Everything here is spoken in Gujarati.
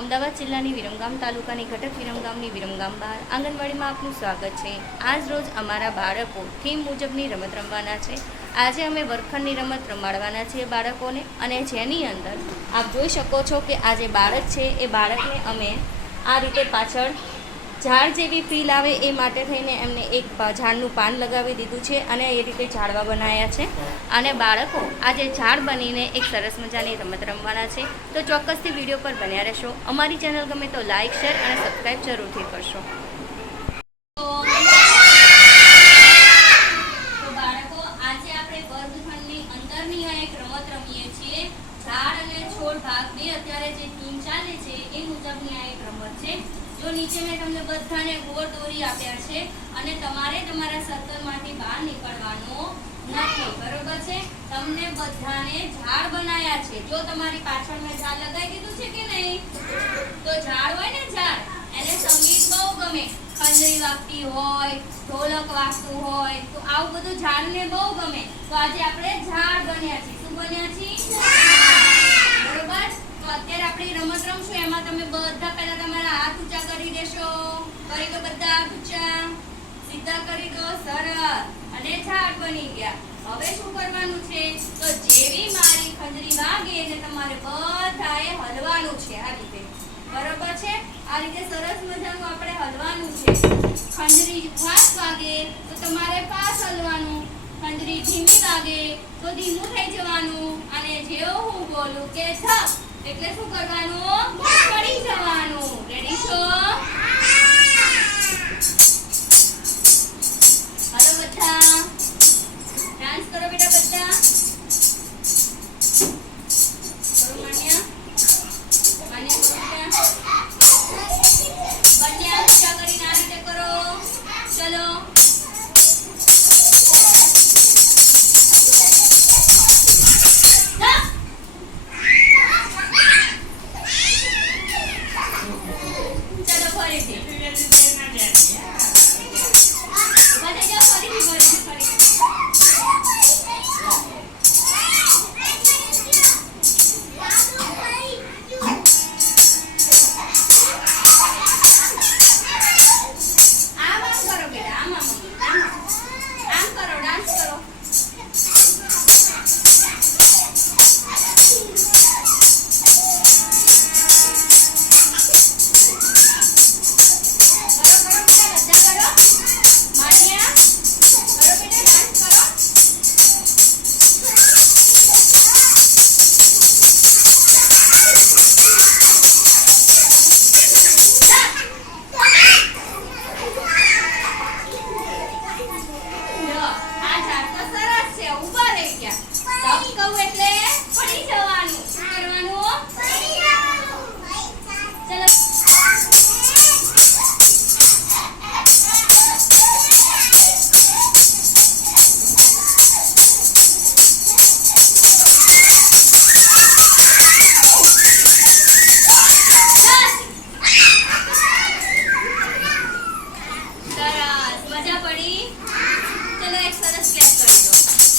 અમદાવાદ જિલ્લાની વિરમગામ તાલુકાની ઘટક વિરમગામની વિરમગામ બહાર આંગણવાડીમાં આપનું સ્વાગત છે. આજ રોજ અમારા બાળકો થીમ મુજબની રમત રમવાના છે. આજે અમે વરખંડની રમત રમાડવાના છીએ બાળકોને અને જેની અંદર આપ જોઈ શકો છો કે આ જે બાળક છે એ બાળકને અમે આ રીતે પાછળ ઝાડ જેવી ફીલ આવે એ માટે થઈને એમને એક ઝાડનું પાન લગાવી દીધું છે અને એ રીતે ઝાડવા બનાવ્યા છે. અને બાળકો, આજે ઝાડ બનીને એક સરસ મજાની રમત રમવાના છે. તો ચોક્કસથી વીડિયો પર બન્યા રહેશો. અમારી ચેનલ ગમે તો લાઇક શેર અને સબસ્ક્રાઈબ જરૂરથી કરશો. ઝાડ અને છોડ ભાગ બે, અત્યારે જે થીમ ચાલે છે, એ મુજબની આ એક રમત છે. જો નીચે મેં તમને બધાને ગોળ દોરી આપ્યા છે અને તમારે તમારા સર્કલમાંથી બહાર નીકળવાનો નથી, બરોબર છે? તમને બધાને ઝાડ બનાયા છે. જો તમારી પાછળ મેં ઝાડ લગાવી દીધું છે કે નહીં? તો ઝાડ હોય ને ઝાડ, એને સંગીત બહુ ગમે. ખંજરી વાગતી હોય, ઢોલક વાગતું હોય, તો આવું બધું ઝાડને બહુ ગમે. તો આજે આપણે ઝાડ બન્યા છીએ. શું બન્યા છીએ? બરોબર? તો અત્યારે આપણી રમત રમશું, એમાં તમે બધા કરી દો બધા હાથ સીધા કરી દો સરળ અને ઝાડ બની ગયા. હવે શું કરવાનું છે? તો જેવી મારી ખંજરી વાગે એને તમારે બધાએ હલવાનું છે આ રીતે. બરોબર છે? આ રીતે સરસ મજાનું આપણે હલવાનું છે. ખંજરી ફાસ્ટ વાગે તો તમારે ફાસ્ટ હલવાનું. ખંજરી ધીમી વાગે તો ધીમું થઈ જવાનું. અને જેવો હું બોલું કે થપ એટલે શું કરવાનું? કરો બેટા બધા. કરો માન્યા. માન્યા કરીને આ રીતે કરો. ચલો. बड़ी चलो एक साथ क्लैप कर दो